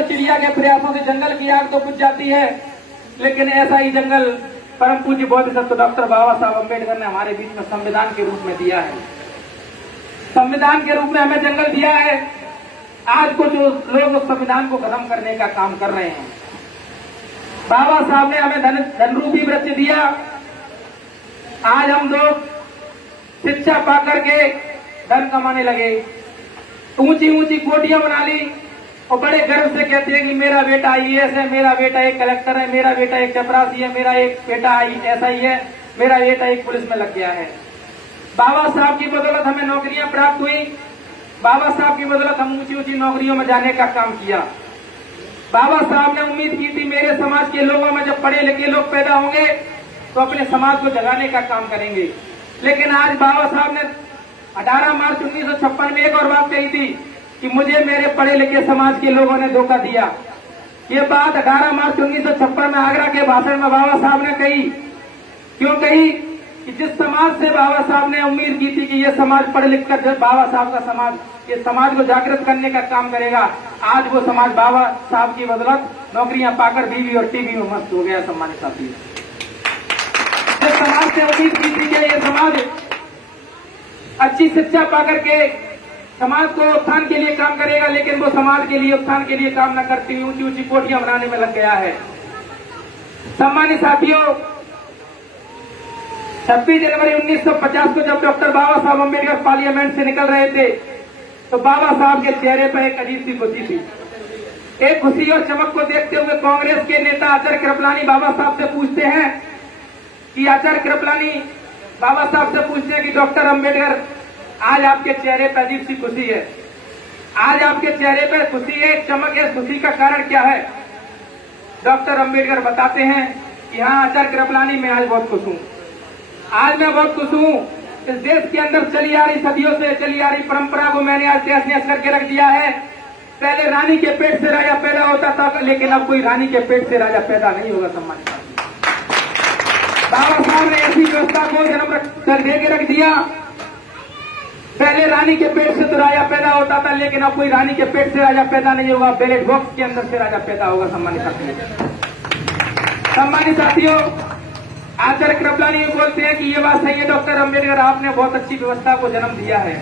और चिड़िया के प्रयासों से जंगल की आग तो बुझ जाती है, लेकिन ऐसा ही जंगल परम पूज्य बोधिसत्व डॉक्टर बाबा साहब अम्बेडकर ने हमारे बीच में संविधान के रूप में दिया है। संविधान के रूप में हमें जंगल दिया है। आज कुछ लोग उस संविधान को खत्म करने का काम कर रहे हैं। बाबा साहब ने हमें धन रूपी वृक्ष दिया। आज हम लोग शिक्षा पाकर के धन कमाने लगे, ऊंची ऊंची कोटियां बना ली और बड़े गर्व से कहते हैं कि मेरा बेटा आईएएस है, मेरा बेटा एक कलेक्टर है, मेरा बेटा एक चपरासी है, मेरा एक बेटा ऐसा ही है, मेरा बेटा एक पुलिस में लग गया है। बाबा साहब की बदौलत हमें नौकरियां प्राप्त हुई। बाबा साहब की बदौलत हम ऊंची ऊंची नौकरियों में जाने का काम किया। बाबा साहब ने उम्मीद की थी मेरे समाज के लोगों में जब पढ़े लिखे लोग पैदा होंगे तो अपने समाज को जगाने का काम करेंगे। लेकिन आज बाबा साहब ने 18 मार्च 1956 में एक और बात कही थी कि मुझे मेरे पढ़े लिखे समाज के लोगों ने धोखा दिया। ये बात 18 मार्च 1956 में आगरा के भाषण में बाबा साहब ने कही। क्यों कही? कि जिस समाज से बाबा साहब ने उम्मीद की थी कि ये समाज पढ़ लिख कर बाबा साहब का समाज, ये समाज को जागृत करने का काम करेगा, आज वो समाज बाबा साहब की बदौलत नौकरियां पाकर बीवी और टीवी में मस्त हो गया। सम्मानित साथी, जिस समाज से उम्मीद की थी कि ये समाज अच्छी शिक्षा पाकर के समाज को उत्थान के लिए काम करेगा, लेकिन वो समाज के लिए उत्थान के लिए काम न करती हुई ऊंची ऊंची कोठियां बनाने में लग गया है। सम्मानित साथियों, 26 जनवरी 1950 को जब डॉक्टर बाबा साहब अम्बेडकर पार्लियामेंट से निकल रहे थे तो बाबा साहब के चेहरे पर एक अजीब सी खुशी थी। एक खुशी और चमक को देखते हुए कांग्रेस के नेता आचार्य कृपलानी बाबा साहब से पूछते हैं कि आचार्य कृपलानी बाबा साहब से पूछते हैं कि डॉक्टर अम्बेडकर, आज आपके चेहरे पर अजीब सी खुशी है, आज आपके चेहरे पर खुशी है, चमक है, खुशी का कारण क्या है? डॉक्टर अम्बेडकर बताते हैं कि हाँ आचार्य कृपलानी, मैं आज बहुत खुश हूँ। आज मैं बहुत खुश हूँ। इस देश के अंदर चली आ रही सदियों से चली आ रही परंपरा को मैंने आज तहस नहस करके रख दिया है। पहले रानी के पेट से राजा पैदा होता था, लेकिन अब कोई रानी के पेट से राजा पैदा नहीं होगा। सम्मानित बाबा साहब ने ऐसी व्यवस्था को जन्म दे के रख दिया। पहले रानी के पेट से तो राजा पैदा होता था, लेकिन अब कोई रानी के पेट से राजा पैदा नहीं होगा, बैलेट बॉक्स के अंदर से राजा पैदा होगा। सम्मानित साथियों, आचार्य कृपलानी बोलते हैं कि ये बात सही है डॉक्टर अम्बेडकर, आपने बहुत अच्छी व्यवस्था को जन्म दिया है,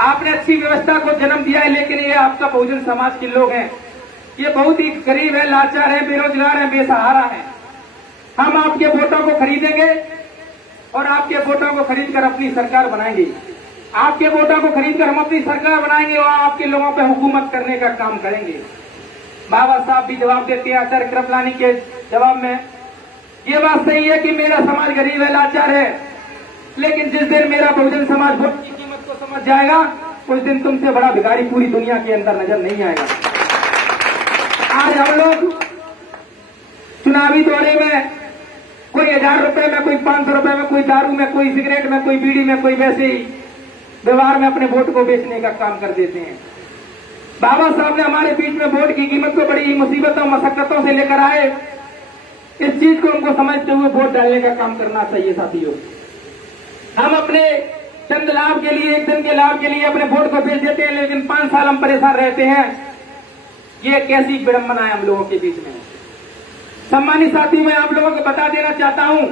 आपने अच्छी व्यवस्था को जन्म दिया है, लेकिन ये आपका बहुजन समाज के लोग हैं, ये बहुत ही गरीब है, लाचार है, बेरोजगार है, बेसहारा है। हम आपके वोटों को खरीदेंगे और आपके वोटों को खरीद कर अपनी सरकार बनाएंगे। आपके वोटों को खरीदकर हम अपनी सरकार बनाएंगे और आपके लोगों पर हुकूमत करने का काम करेंगे। बाबा साहब भी जवाब देते हैं आचार्य कृपलानी के जवाब में, ये बात सही है कि मेरा समाज गरीब है, लाचार है, लेकिन जिस दिन मेरा बहुजन समाज वोट की कीमत को समझ जाएगा उस दिन तुमसे बड़ा भिखारी पूरी दुनिया के अंदर नजर नहीं आएगा। आज हम लोग चुनावी दौरे में कोई 1000 रुपए में, कोई 500 रुपए में, कोई दारू में, कोई सिगरेट में, कोई बीड़ी में, कोई वैसे ही व्यवहार में अपने वोट को बेचने का काम कर देते हैं। बाबा साहब ने हमारे बीच में वोट की कीमत को बड़ी मुसीबतों मशक्कतों से लेकर आए। इस चीज को उनको समझते हुए वोट डालने का काम करना चाहिए। साथियों, हम अपने चंद लाभ के लिए, एक दिन के लाभ के लिए अपने वोट को बेच देते हैं, लेकिन 5 साल हम परेशान रहते हैं। ये कैसी विडंबना है हम लोगों के बीच में। सम्मानित साथी, मैं आप लोगों को बता देना चाहता हूं,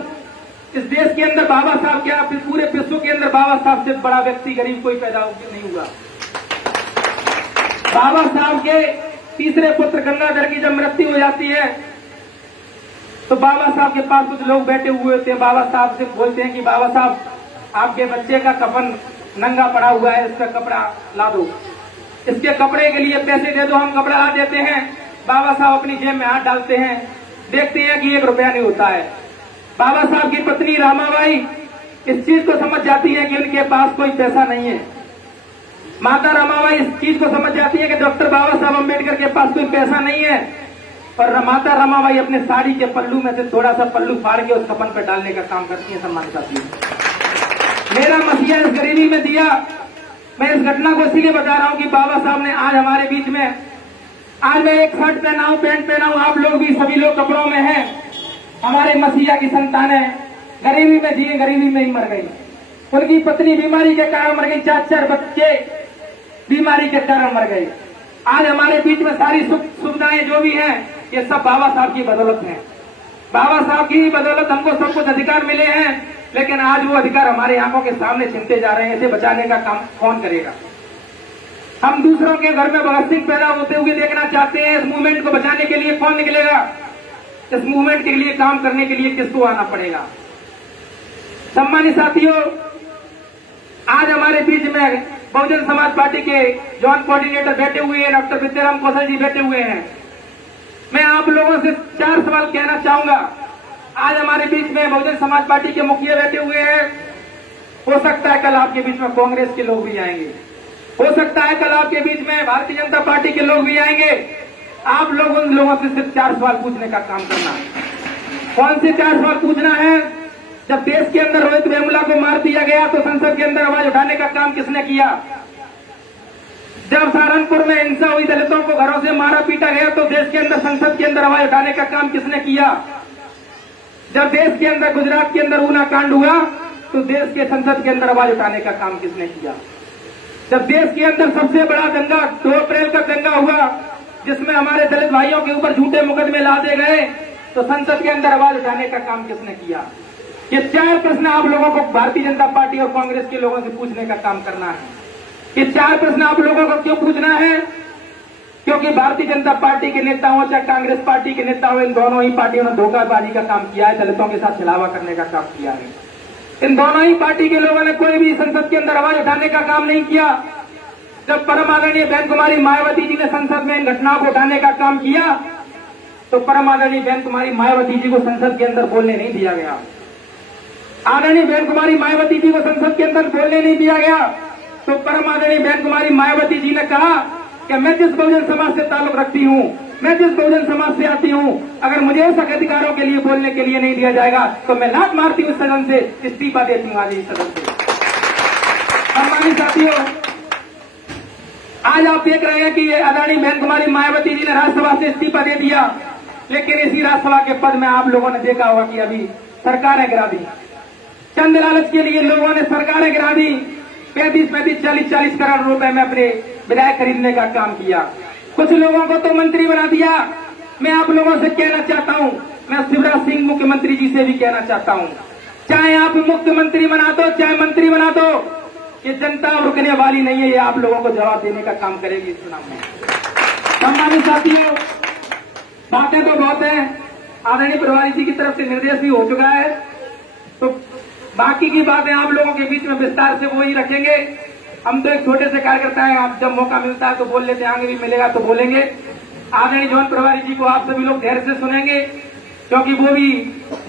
इस देश के अंदर बाबा साहब क्या, पूरे विश्व के अंदर बाबा साहब से बड़ा व्यक्ति गरीब कोई पैदा नहीं हुआ। बाबा साहब के तीसरे पुत्र गंगाधर की जब मृत्यु हो जाती है तो बाबा साहब के पास कुछ लोग बैठे हुए होते हैं। बाबा साहब से बोलते हैं कि बाबा साहब, आपके बच्चे का कफन नंगा पड़ा हुआ है, इसका कपड़ा ला दो, इसके कपड़े के लिए पैसे दे दो, हम कपड़ा ला देते हैं। बाबा साहब अपनी जेब में हाथ डालते हैं, देखते हैं कि 1 रुपया नहीं होता है। बाबा साहब की पत्नी रामाबाई इस चीज को समझ जाती है कि उनके पास कोई पैसा नहीं है। माता रामाबाई इस चीज को समझ जाती है कि डॉक्टर बाबा साहब अम्बेडकर के पास कोई पैसा नहीं है, और माता रामाबाई अपने साड़ी के पल्लू में से थोड़ा सा पल्लू फाड़ के उस कफन पर डालने का काम करती है। सम्मान करती है। मेरा मसीहा इस गरीबी में दिया। मैं इस घटना को इसीलिए बता रहा हूं कि बाबा साहब ने आज हमारे बीच में, आज मैं एक शर्ट पहना हूं, पैंट पहना हूं, आप लोग भी सभी लोग कपड़ों में हैं। हमारे मसीहा की संतानें गरीबी में जिए, गरीबी में ही मर गई। उनकी पत्नी बीमारी के कारण मर गई, 4 बच्चे बीमारी के कारण मर गए। आज हमारे बीच में सारी सुख सुविधाएं जो भी हैं, ये सब बाबा साहब की बदौलत है। बाबा साहब की बदौलत हमको सब कुछ अधिकार मिले हैं, लेकिन आज वो अधिकार हमारे आंखों के सामने छिनते जा रहे हैं। इसे बचाने का काम कौन करेगा? हम दूसरों के घर में भगत सिंह पैदा होते हुए देखना चाहते हैं। इस मूवमेंट को बचाने के लिए कौन निकलेगा? इस मूवमेंट के लिए काम करने के लिए किसको आना पड़ेगा? सम्मानित साथियों, आज हमारे बीच में बहुजन समाज पार्टी के जॉइंट कोऑर्डिनेटर बैठे हुए हैं, डॉक्टर विद्याराम कौशल जी बैठे हुए हैं। मैं आप लोगों से 4 सवाल कहना चाहूंगा। आज हमारे बीच में बहुजन समाज पार्टी के मुखिया बैठे हुए हैं। हो सकता है कल आपके बीच में कांग्रेस के लोग भी आएंगे, हो सकता है कल आपके बीच में भारतीय जनता पार्टी के लोग भी आएंगे। आप लोग उन लोगों से सिर्फ 4 सवाल पूछने का काम करना है। कौन से 4 सवाल पूछना है? जब देश के अंदर रोहित वेमुला को मार दिया गया तो संसद के अंदर आवाज उठाने का काम किसने किया? जब सहारनपुर में हिंसा हुई, दलितों को घरों से मारा पीटा गया तो देश के अंदर संसद के अंदर आवाज उठाने का काम किसने किया? जब देश के अंदर गुजरात के अंदर ऊना कांड हुआ तो देश के संसद के अंदर आवाज उठाने का काम किसने किया? जब देश के अंदर सबसे बड़ा दंगा 2 अप्रैल का दंगा हुआ, जिसमें हमारे दलित भाइयों के ऊपर झूठे मुकदमे लादे गए, तो संसद के अंदर आवाज उठाने का काम किसने किया? ये 4 प्रश्न आप लोगों को भारतीय जनता पार्टी और कांग्रेस के लोगों से पूछने का काम करना है। ये 4 प्रश्न आप लोगों को क्यों पूछना है? क्योंकि भारतीय जनता पार्टी के नेताओं चाहे कांग्रेस पार्टी के नेताओं, इन दोनों ही पार्टियों ने धोखाबाजी का काम किया है, दलितों के साथ छलावा करने का काम किया है। इन दोनों ही पार्टी के लोगों ने कोई भी संसद के अंदर आवाज उठाने का काम नहीं किया। जब परम आदरणीय बहन कुमारी मायावती जी ने संसद में इन घटनाओं को उठाने का काम किया तो परम आदरणीय बहन कुमारी मायावती जी को संसद के अंदर बोलने नहीं दिया गया। आदरणीय बहन कुमारी मायावती जी को संसद के अंदर बोलने नहीं दिया गया तो परम आदरणीय बहन कुमारी मायावती जी ने कहा कि मैं जिस बहुजन समाज से ताल्लुक रखती हूँ, मैं जिस बहुजन समाज से आती हूँ, अगर मुझे इस अधिकारों के लिए बोलने के लिए नहीं दिया जाएगा तो मैं लात मारती हूँ सदन से, इस्तीफा देती हूँ आज इस सदन से। सम्मानित साथियों, आज आप देख रहे हैं कि आदरणीय बहन कुमारी मायावती जी ने राज्यसभा से इस्तीफा दे दिया, लेकिन इसी राज्यसभा के पद में आप लोगों ने देखा होगा कि अभी सरकारें गिरा दी। चंद लालच के लिए लोगों ने सरकारें गिरा दी। 35-35, 40-40 करोड़ रुपए में अपने विधायक खरीदने का काम किया। कुछ लोगों को तो मंत्री बना दिया। मैं आप लोगों से कहना चाहता हूं, मैं शिवराज सिंह मुख्यमंत्री जी से भी कहना चाहता हूं, चाहे आप मुख्यमंत्री बना दो चाहे मंत्री बना दो, ये जनता रुकने वाली नहीं है। ये आप लोगों को जवाब देने का काम करेगी इस चुनाव में। सम्मानित साथियों, बातें तो बहुत है, आदरणीय प्रभारी जी की तरफ से निर्देश भी हो चुका है, तो बाकी की बातें आप लोगों के बीच में विस्तार से वो ही रखेंगे। हम तो एक छोटे से कार्यकर्ता हैं, आप जब मौका मिलता है तो बोल लेते हैं, आगे भी मिलेगा तो बोलेंगे। आदरणीय जॉइंट प्रभारी जी को आप सभी लोग धैर्य से सुनेंगे, क्योंकि वो भी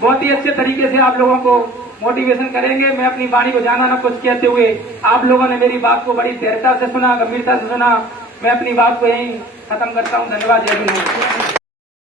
बहुत ही अच्छे तरीके से आप लोगों को मोटिवेशन करेंगे। मैं अपनी वाणी को जाना ना कुछ कहते हुए, आप लोगों ने मेरी बात को बड़ी धैर्यता से सुना, गंभीरता से सुना। मैं अपनी बात को यहीं खत्म करता हूँ। धन्यवाद। जय हिंद।